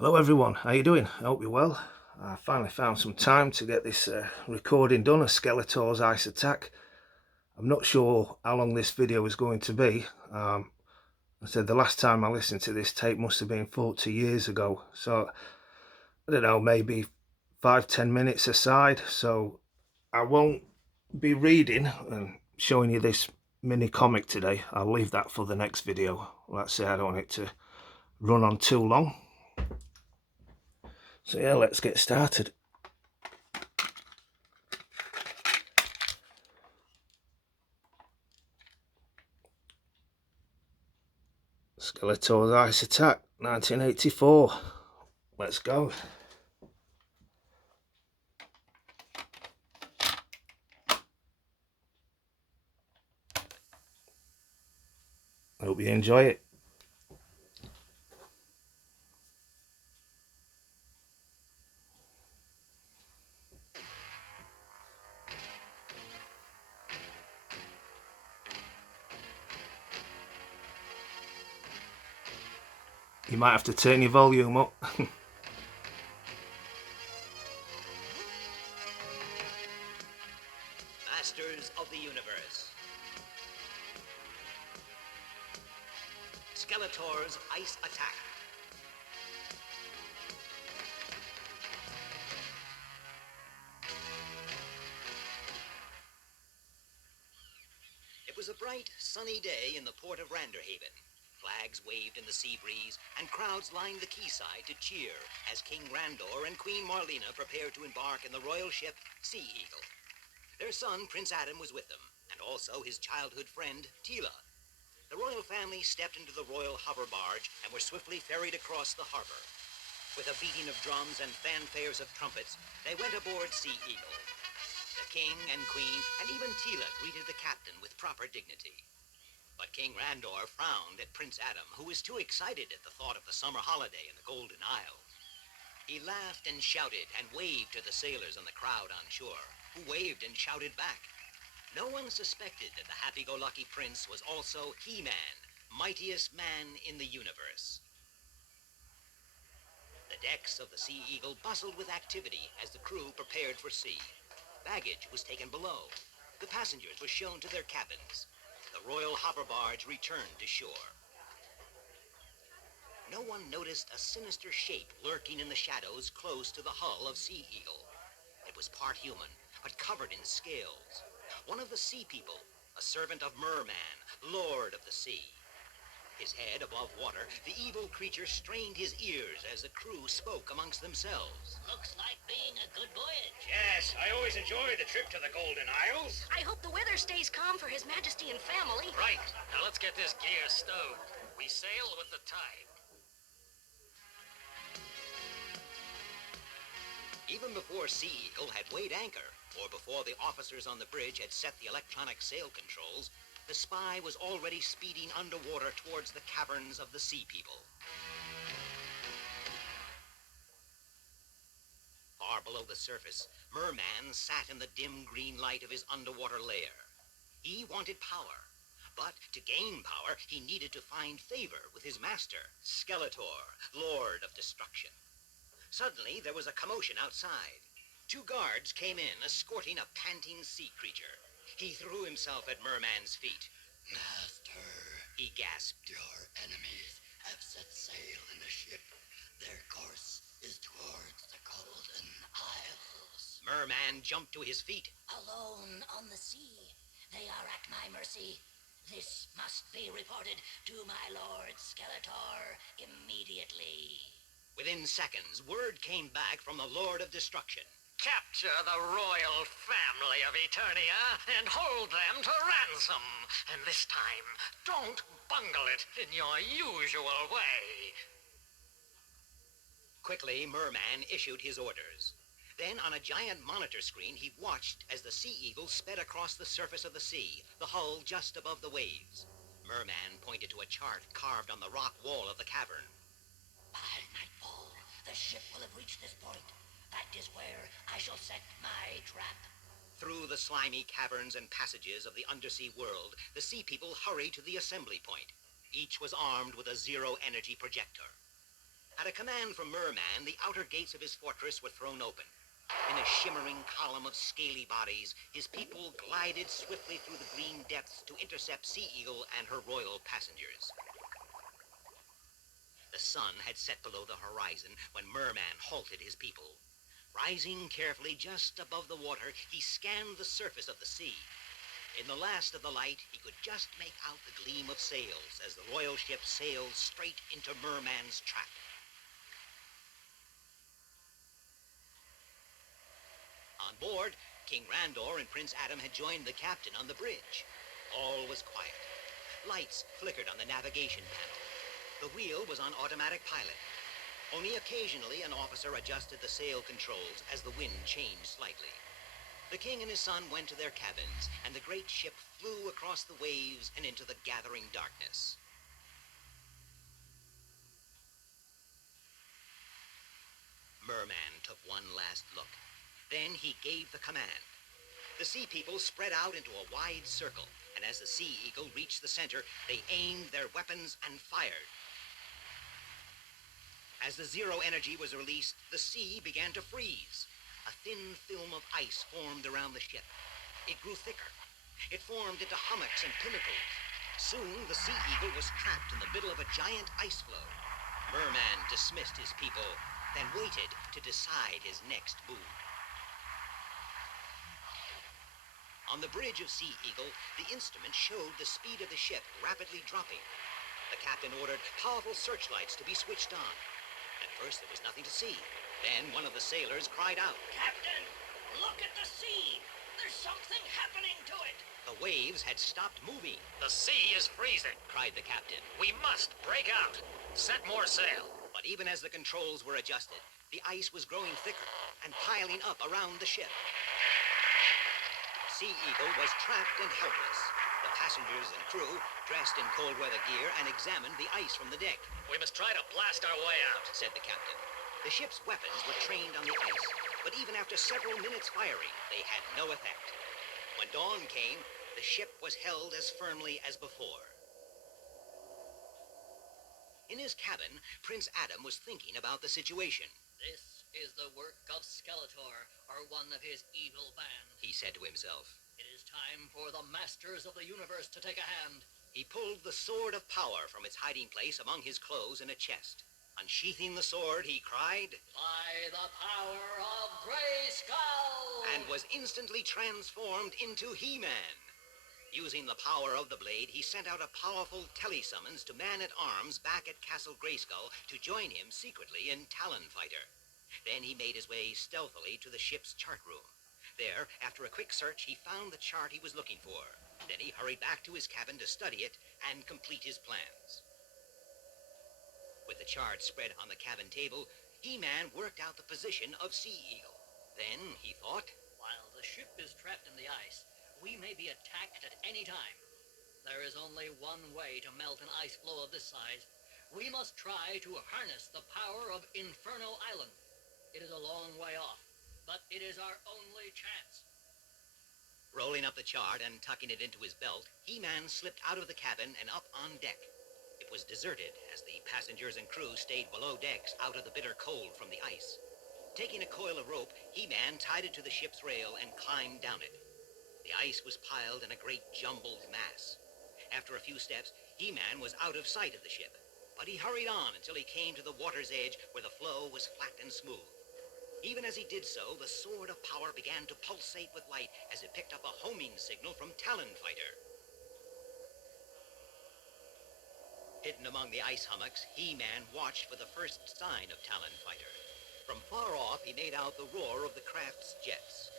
Hello everyone, how you doing? I hope you're well. I finally found some time to get this recording done, a Skeletors Ice Attack. I'm not sure how long this video is going to be. I said the last time I listened to this tape must have been 40 years ago. So, I don't know, maybe 5-10 minutes aside. So, I won't be reading and showing you this mini comic today. I'll leave that for the next video. Let's say I don't want it to run on too long. So yeah, let's get started. Skeletors Ice Attack, 1984. Let's go. Hope you enjoy it. You might have to turn your volume up. Masters of the Universe. Skeletors Ice Attack. It was a bright, sunny day in the port of Randerhaven. Flags waved in the sea breeze, and crowds lined the quayside to cheer as King Randor and Queen Marlena prepared to embark in the royal ship Sea Eagle. Their son, Prince Adam, was with them, and also his childhood friend, Tila. The royal family stepped into the royal hover barge and were swiftly ferried across the harbor. With a beating of drums and fanfares of trumpets, they went aboard Sea Eagle. The king and queen and even Tila greeted the captain with proper dignity. But King Randor frowned at Prince Adam, who was too excited at the thought of the summer holiday in the Golden Isle. He laughed and shouted and waved to the sailors and the crowd on shore, who waved and shouted back. No one suspected that the happy-go-lucky prince was also He-Man, mightiest man in the universe. The decks of the Sea Eagle bustled with activity as the crew prepared for sea. Baggage was taken below. The passengers were shown to their cabins. The royal hover barge returned to shore. No one noticed a sinister shape lurking in the shadows close to the hull of Sea Eagle. It was part human, but covered in scales. One of the sea people, a servant of Merman, lord of the sea. His head above water, the evil creature strained his ears as the crew spoke amongst themselves. Looks like being a good voyage. Yes, I always enjoy the trip to the Golden Isles. I hope the weather stays calm for His Majesty and family. Right. Now let's get this gear stowed. We sail with the tide. Even before Sea Eagle had weighed anchor, or before the officers on the bridge had set the electronic sail controls, the spy was already speeding underwater towards the caverns of the Sea People. Far below the surface, Merman sat in the dim green light of his underwater lair. He wanted power, but to gain power, he needed to find favor with his master, Skeletor, Lord of Destruction. Suddenly, there was a commotion outside. Two guards came in, escorting a panting sea creature. He threw himself at Merman's feet. Master, He gasped. your enemies have set sail in a ship. Their course is towards the Golden Isles. Merman jumped to his feet. Alone on the sea. They are at my mercy. This must be reported to my lord Skeletor immediately. Within seconds, word came back from the Lord of Destruction. Capture the royal family of Eternia and hold them to ransom. And this time, don't bungle it in your usual way. Quickly, Merman issued his orders. Then, on a giant monitor screen, he watched as the Sea Eagle sped across the surface of the sea, the hull just above the waves. Merman pointed to a chart carved on the rock wall of the cavern. By nightfall, the ship will have reached this point. That is where I shall set my trap. Through the slimy caverns and passages of the undersea world, the Sea People hurried to the assembly point. Each was armed with a zero-energy projector. At a command from Merman, the outer gates of his fortress were thrown open. In a shimmering column of scaly bodies, his people glided swiftly through the green depths to intercept Sea Eagle and her royal passengers. The sun had set below the horizon when Merman halted his people. Rising carefully just above the water, he scanned the surface of the sea. In the last of the light, he could just make out the gleam of sails as the royal ship sailed straight into Merman's trap. On board, King Randor and Prince Adam had joined the captain on the bridge. All was quiet. Lights flickered on the navigation panel. The wheel was on automatic pilot. Only occasionally an officer adjusted the sail controls as the wind changed slightly. The king and his son went to their cabins, and the great ship flew across the waves and into the gathering darkness. Merman took one last look. Then he gave the command. The sea people spread out into a wide circle, and as the Sea Eagle reached the center, they aimed their weapons and fired. As the zero energy was released, the sea began to freeze. A thin film of ice formed around the ship. It grew thicker. It formed into hummocks and pinnacles. Soon, the Sea Eagle was trapped in the middle of a giant ice floe. Merman dismissed his people, then waited to decide his next move. On the bridge of Sea Eagle, the instrument showed the speed of the ship rapidly dropping. The captain ordered powerful searchlights to be switched on. At first, there was nothing to see. Then one of the sailors cried out, Captain, look at the sea! There's something happening to it! The waves had stopped moving. The sea is freezing. Cried the captain. We must break out. Set more sail. But even as the controls were adjusted, the ice was growing thicker and piling up around the ship. Sea Eagle was trapped and helpless. The passengers and crew dressed in cold weather gear and examined the ice from the deck. We must try to blast our way out. Said the captain. The ship's weapons were trained on the ice, but even after several minutes firing, they had no effect. When dawn came, the ship was held as firmly as before. In his cabin, Prince Adam was thinking about the situation. This is the work of Skeletor, or one of his evil band. He said to himself. It is time for the masters of the universe to take a hand. He pulled the sword of power from its hiding place among his clothes in a chest. Unsheathing the sword, he cried, By the power of Grayskull! and was instantly transformed into He-Man. Using the power of the blade, he sent out a powerful telesummons to Man-at-Arms back at Castle Grayskull to join him secretly in Talon Fighter. Then he made his way stealthily to the ship's chart room. There, after a quick search, he found the chart he was looking for. Then he hurried back to his cabin to study it and complete his plans. With the chart spread on the cabin table, He-Man worked out the position of Sea Eagle. Then, he thought, While the ship is trapped in the ice, we may be attacked at any time. There is only one way to melt an ice floe of this size. We must try to harness the power of Inferno Island. It is a long way off, but it is our only chance. rolling up the chart and tucking it into his belt, He-Man slipped out of the cabin and up on deck. It was deserted as the passengers and crew stayed below decks out of the bitter cold from the ice. Taking a coil of rope, He-Man tied it to the ship's rail and climbed down it. The ice was piled in a great jumbled mass. After a few steps, He-Man was out of sight of the ship, but he hurried on until he came to the water's edge where the floe was flat and smooth. Even as he did so, the sword of power began to pulsate with light as it picked up a homing signal from Talon Fighter. Hidden among the ice hummocks, He-Man watched for the first sign of Talon Fighter. From far off, he made out the roar of the craft's jets.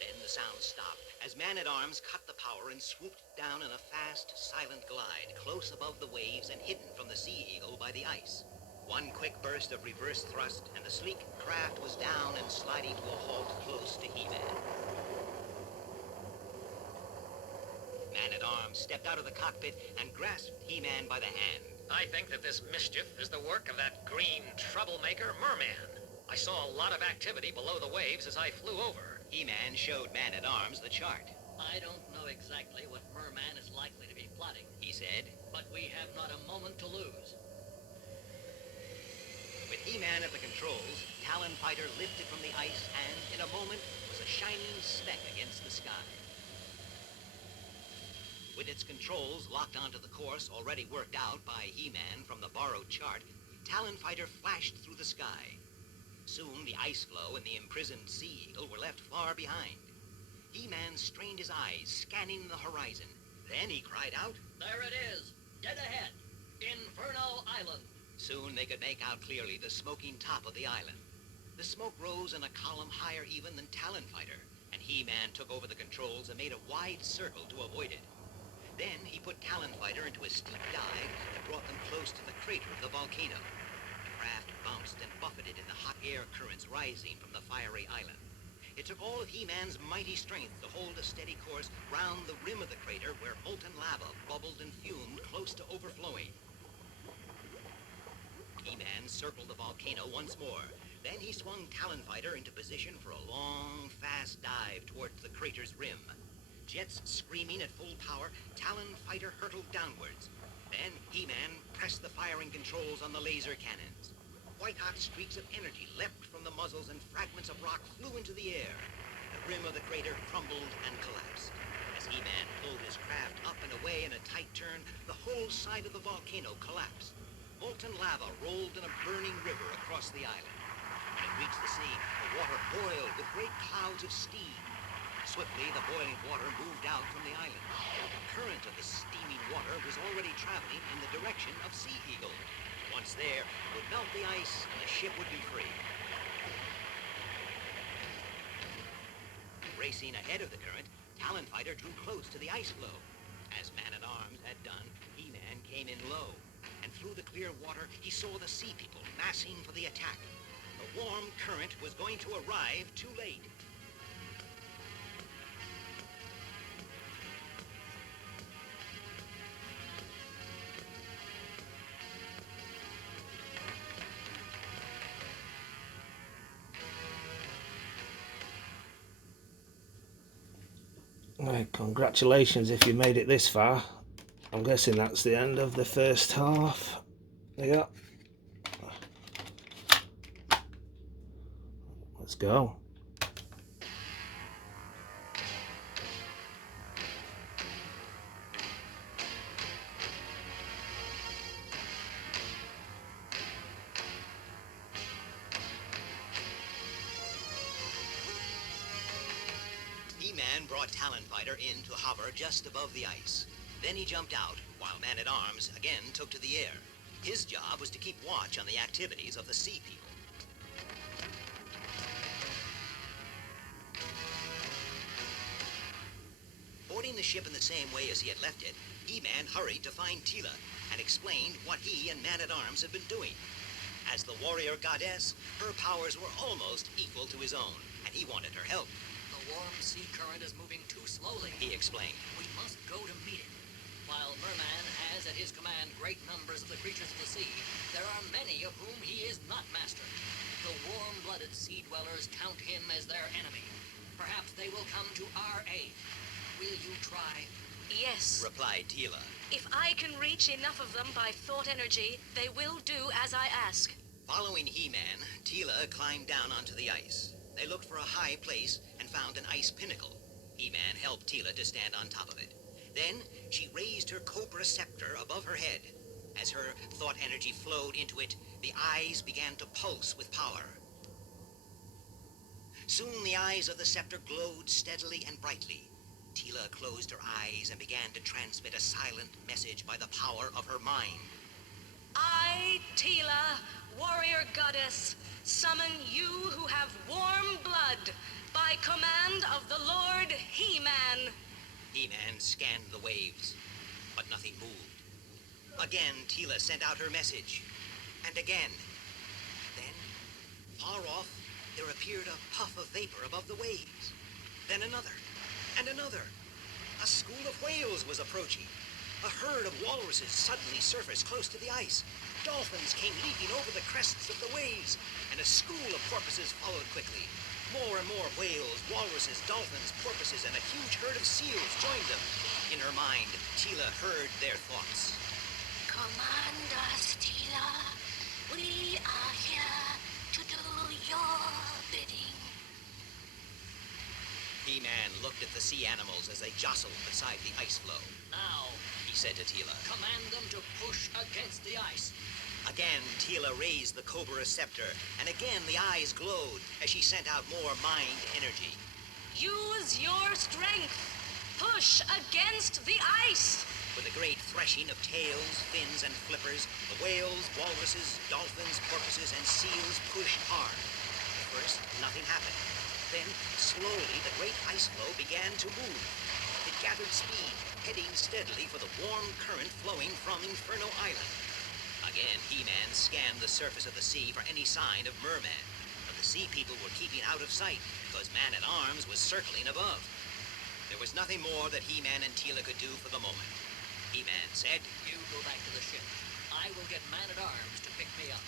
Then the sound stopped as Man-at-Arms cut the power and swooped down in a fast, silent glide close above the waves and hidden from the Sea Eagle by the ice. One quick burst of reverse thrust, and the sleek craft was down and sliding to a halt close to He-Man. Man-at-Arms stepped out of the cockpit and grasped He-Man by the hand. I think that this mischief is the work of that green troublemaker, Merman. I saw a lot of activity below the waves as I flew over. He-Man showed Man-at-Arms the chart. I don't know exactly what Merman is likely to be plotting, He said. but we have not a moment to lose. With He-Man He-Man at the controls, Talon Fighter lifted from the ice and, in a moment, was a shining speck against the sky. With its controls locked onto the course already worked out by He-Man from the borrowed chart, Talon Fighter flashed through the sky. Soon the ice floe and the imprisoned Sea Eagle were left far behind. He-Man strained his eyes, scanning the horizon. Then he cried out, There it is, dead ahead, Inferno Island. Soon they could make out clearly the smoking top of the island. The smoke rose in a column higher even than Talon Fighter, and He-Man took over the controls and made a wide circle to avoid it. Then he put Talon Fighter into a steep dive that brought them close to the crater of the volcano. The craft bounced and buffeted in the hot air currents rising from the fiery island. It took all of He-Man's mighty strength to hold a steady course round the rim of the crater where molten lava bubbled and fumed close to overflowing. He-Man circled the volcano once more. Then he swung Talon Fighter into position for a long, fast dive towards the crater's rim. Jets screaming at full power, Talon Fighter hurtled downwards. Then He-Man pressed the firing controls on the laser cannons. White-hot streaks of energy leapt from the muzzles and fragments of rock flew into the air. The rim of the crater crumbled and collapsed. As He-Man pulled his craft up and away in a tight turn, the whole side of the volcano collapsed. Molten lava rolled in a burning river across the island. When it reached the sea, the water boiled with great clouds of steam. Swiftly, the boiling water moved out from the island. The current of the steaming water was already traveling in the direction of Sea Eagle. Once there, it would melt the ice and the ship would be free. Racing ahead of the current, Talon Fighter drew close to the ice floe. As Man-at-Arms had done, He-Man came in low. And through the clear water, he saw the Sea People massing for the attack. The warm current was going to arrive too late. Right, congratulations if you made it this far. I'm guessing that's the end of the first half. Yeah. Let's go. He-Man brought Talon Fighter in to hover just above the ice. Then he jumped out, while Man-at-Arms again took to the air. His job was to keep watch on the activities of the Sea People. Boarding the ship in the same way as he had left it, He-Man hurried to find Teela and explained what he and Man-at-Arms had been doing. As the warrior goddess, her powers were almost equal to his own, and he wanted her help. The warm sea current is moving too slowly. He explained. We must go to meet it. While Merman has at his command great numbers of the creatures of the sea, there are many of whom he is not master. The warm-blooded sea dwellers count him as their enemy. Perhaps they will come to our aid. Will you try? Yes. Replied Teela. If I can reach enough of them by thought energy, they will do as I ask. Following He-Man, Teela climbed down onto the ice. They looked for a high place and found an ice pinnacle. He-Man helped Teela to stand on top of it. Then she raised her cobra scepter above her head. As her thought energy flowed into it, the eyes began to pulse with power. Soon the eyes of the scepter glowed steadily and brightly. Teela closed her eyes and began to transmit a silent message by the power of her mind. I, Teela, warrior goddess, summon you who have warm blood by command of the Lord He-Man. He-Man scanned the waves, but nothing moved. Again, Teela sent out her message. And again. Then, far off, there appeared a puff of vapor above the waves. Then another, and another. A school of whales was approaching. A herd of walruses suddenly surfaced close to the ice. Dolphins came leaping over the crests of the waves, and a school of porpoises followed quickly. More and more whales, walruses, dolphins, porpoises, and a huge herd of seals joined them. In her mind, Teela heard their thoughts. Command us, Teela. We are here the sea animals as they jostled beside the ice floe. Now, He said to Tila. command them to push against the ice. Again, Tila raised the cobra scepter, and again the eyes glowed as she sent out more mind energy. Use your strength. Push against the ice. With a great threshing of tails, fins, and flippers, the whales, walruses, dolphins, porpoises, and seals pushed hard. At first, nothing happened. Then, slowly, the great ice floe began to move. It gathered speed, heading steadily for the warm current flowing from Inferno Island. Again, He-Man scanned the surface of the sea for any sign of Merman, but the sea people were keeping out of sight because Man-at-Arms was circling above. There was nothing more that He-Man and Tila could do for the moment. He-Man said, You go back to the ship. I will get Man-at-Arms to pick me up.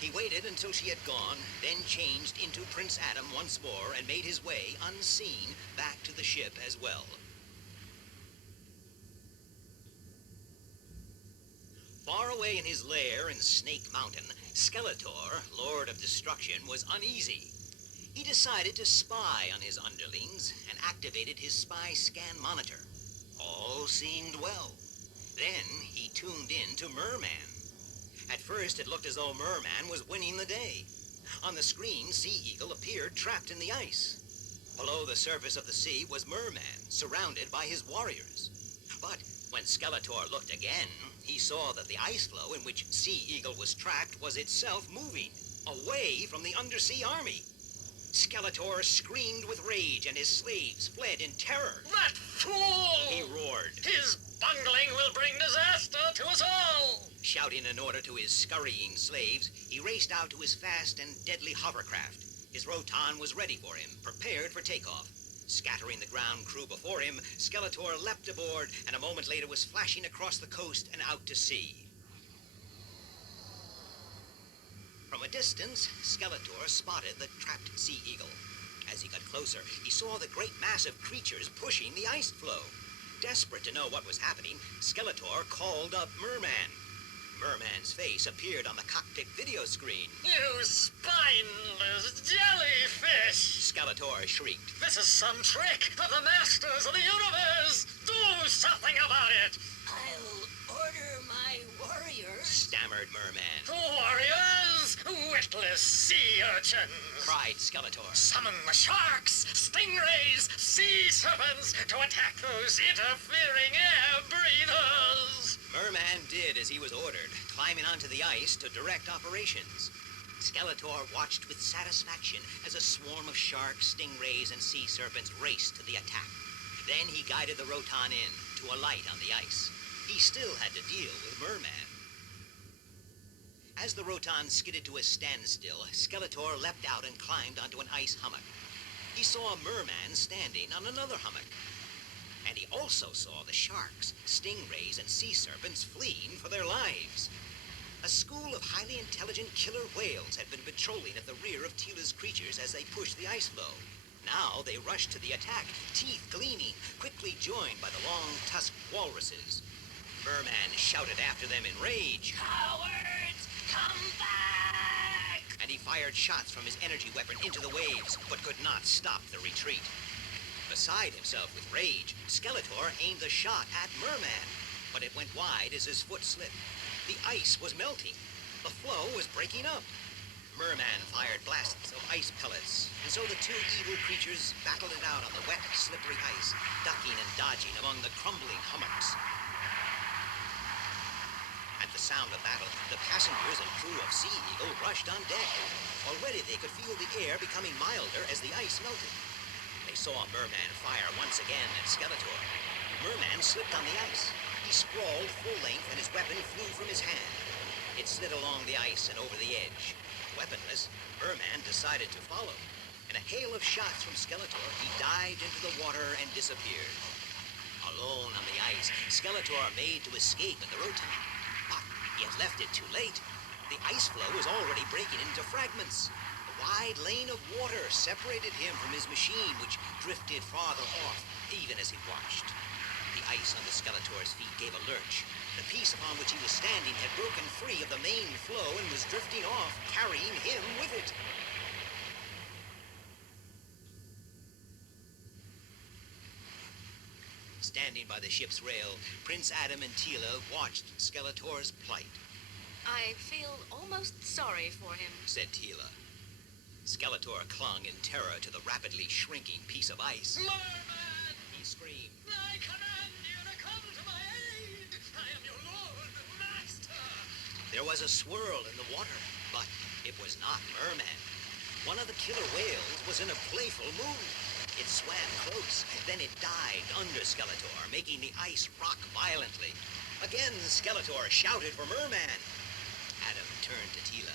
he waited until she had gone, then changed into Prince Adam once more and made his way, unseen, back to the ship as well. Far away in his lair in Snake Mountain, Skeletor, Lord of Destruction, was uneasy. He decided to spy on his underlings and activated his spy scan monitor. All seemed well. Then he tuned in to Merman. At first, it looked as though Merman was winning the day. On the screen, Sea Eagle appeared trapped in the ice. Below the surface of the sea was Merman, surrounded by his warriors. But when Skeletor looked again, he saw that the ice floe in which Sea Eagle was trapped was itself moving, away from the undersea army. Skeletor screamed with rage, and his slaves fled in terror. That fool! He roared, His bungling will bring disaster to us all! shouting an order to his scurrying slaves. He raced out to his fast and deadly hovercraft. His Roton was ready for him, prepared for takeoff. Scattering the ground crew before him, Skeletor leapt aboard, and a moment later was flashing across the coast and out to sea. From a distance, Skeletor spotted the trapped Sea Eagle. As he got closer, he saw the great mass of creatures pushing the ice floe. Desperate to know what was happening, Skeletor called up Merman. Merman's face appeared on the cockpit video screen. You spineless jellyfish! Skeletor shrieked. This is some trick of the masters of the universe! Do something about it! I'll order my warriors. Stammered Merman. Warriors! Witless sea urchins! Cried Skeletor. Summon the sharks, stingrays, sea serpents to attack those interfering air breathers! Merman did as he was ordered, climbing onto the ice to direct operations. Skeletor watched with satisfaction as a swarm of sharks, stingrays, and sea serpents raced to the attack. Then he guided the Roton in to a light on the ice. He still had to deal with Merman. As the Roton skidded to a standstill, Skeletor leapt out and climbed onto an ice hummock. He saw Merman standing on another hummock. And he also saw the sharks, stingrays, and sea serpents fleeing for their lives. A school of highly intelligent killer whales had been patrolling at the rear of Tila's creatures as they pushed the ice floe. Now they rushed to the attack, teeth gleaming, quickly joined by the long-tusked walruses. Merman shouted after them in rage. Cowards, come back! And he fired shots from his energy weapon into the waves, but could not stop the retreat. Beside himself with rage, Skeletor aimed a shot at Merman, but it went wide as his foot slipped. The ice was melting. The floe was breaking up. Merman fired blasts of ice pellets, and so the two evil creatures battled it out on the wet, slippery ice, ducking and dodging among the crumbling hummocks. At the sound of battle, the passengers and crew of Sea Eagle rushed on deck. Already they could feel the air becoming milder as the ice melted. They saw Merman fire once again at Skeletor. Merman slipped on the ice. He sprawled full length and his weapon flew from his hand. It slid along the ice and over the edge. Weaponless, Merman decided to follow. In a hail of shots from Skeletor, he dived into the water and disappeared. Alone on the ice, Skeletor made to escape at the Roton. But he had left it too late. The ice floe was already breaking into fragments. A wide lane of water separated him from his machine, which drifted farther off, even as he watched. The ice under Skeletor's feet gave a lurch. The piece upon which he was standing had broken free of the main floe and was drifting off, carrying him with it. Standing by the ship's rail, Prince Adam and Tila watched Skeletor's plight. I feel almost sorry for him. Said Tila. Skeletor clung in terror to the rapidly shrinking piece of ice. Merman! He screamed. I command you to come to my aid! I am your lord, master! There was a swirl in the water, but it was not Merman. One of the killer whales was in a playful mood. It swam close, then it dived under Skeletor, making the ice rock violently. Again, Skeletor shouted for Merman. Adam turned to Tila.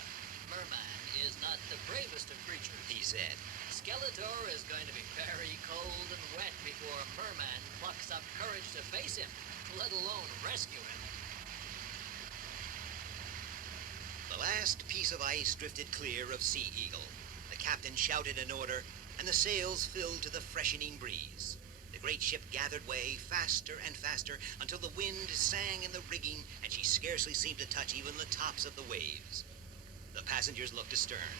Merman is not the bravest of creatures, He said. Skeletor is going to be very cold and wet before Merman plucks up courage to face him, let alone rescue him. The last piece of ice drifted clear of Sea Eagle. The captain shouted an order, and the sails filled to the freshening breeze. The great ship gathered way faster and faster until the wind sang in the rigging and she scarcely seemed to touch even the tops of the waves. The passengers looked astern.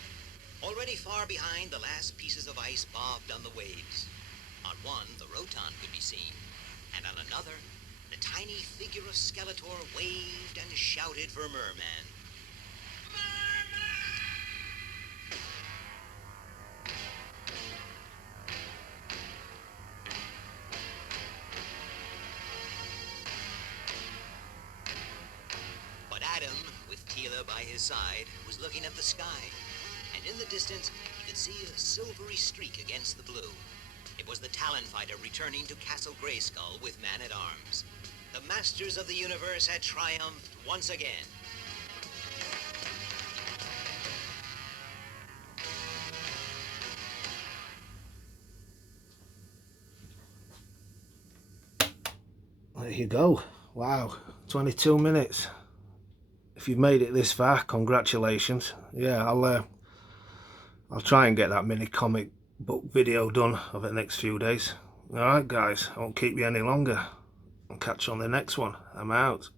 Already far behind, the last pieces of ice bobbed on the waves. On one, the Roton could be seen, and on another, the tiny figure of Skeletor waved and shouted for Merman. But Adam, with Tila by his side, was looking at the sky, and in the distance he could see a silvery streak against the blue. It was the Talon fighter returning to Castle Grayskull with man-at-arms. The masters of the universe had triumphed once again. There you go. Wow, 22 minutes. If you've made it this far, congratulations. Yeah, I'll try and get that mini comic book video done over the next few days. Alright guys, I won't keep you any longer. I'll catch you on the next one. I'm out.